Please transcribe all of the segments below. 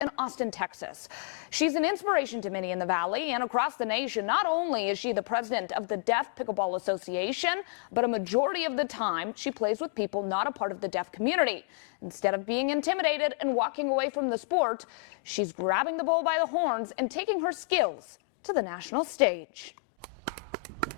in Austin, Texas. She's an inspiration to many in the Valley and across the nation. Not only is she the president of the Deaf Pickleball Association, but a majority of the time she plays with people not a part of the deaf community. Instead of being intimidated and walking away from the sport, she's grabbing the bull by the horns and taking her skills to the national stage.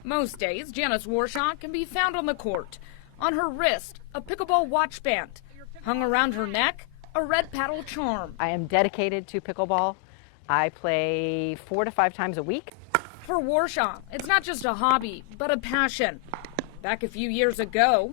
Most days, Janice Warshaw can be found on the court. On her wrist, a pickleball watch band. Hung around her neck, a red paddle charm. I am dedicated to pickleball. I play 4 to 5 times a week. For Warshaw, it's not just a hobby, but a passion. Back a few years ago,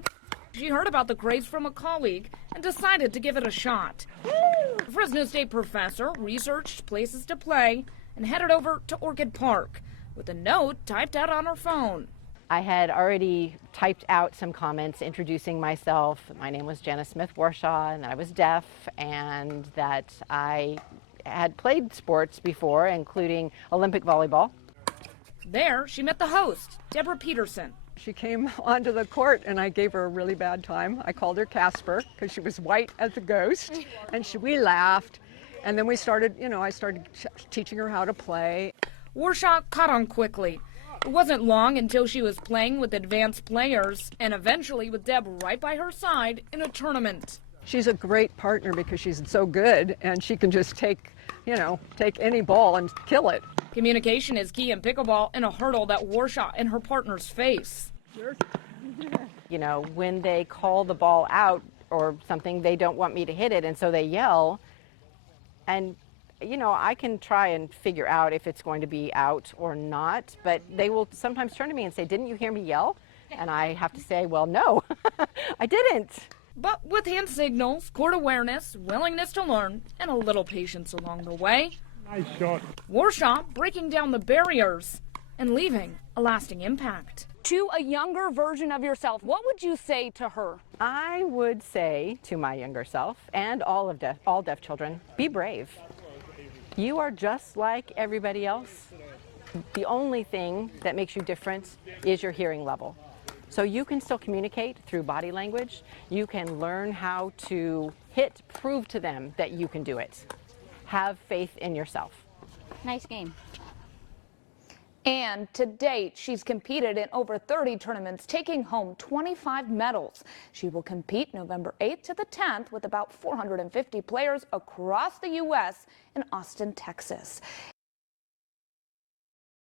she heard about the craze from a colleague and decided to give it a shot. A Fresno State professor researched places to play and headed over to Orchid Park with a note typed out on her phone. I had already typed out some comments introducing myself. My name was Janice Smith-Warshaw, and that I was deaf, and that I had played sports before, including Olympic volleyball. There, she met the host, Deborah Peterson. She came onto the court, and I gave her a really bad time. I called her Casper because she was white as a ghost, and we laughed. And then we started, I started teaching her how to play. Warshaw caught on quickly. It wasn't long until she was playing with advanced players and eventually with Deb right by her side in a tournament. She's a great partner because she's so good and she can just take any ball and kill it. Communication is key in pickleball and a hurdle that Warshaw and her partners face. When they call the ball out or something, they don't want me to hit it, and so they yell. And I can try and figure out if it's going to be out or not, but they will sometimes turn to me and say, "Didn't you hear me yell?" And I have to say, well, no, I didn't. But with hand signals, court awareness, willingness to learn, and a little patience along the way, nice shot. Warshaw breaking down the barriers and leaving a lasting impact. To a younger version of yourself, what would you say to her? I would say to my younger self and all deaf children, be brave. You are just like everybody else. The only thing that makes you different is your hearing level. So you can still communicate through body language. You can learn how to prove to them that you can do it. Have faith in yourself. Nice game. And to date, she's competed in over 30 tournaments, taking home 25 medals. She will compete November 8th to the 10th with about 450 players across the U.S. in Austin, Texas.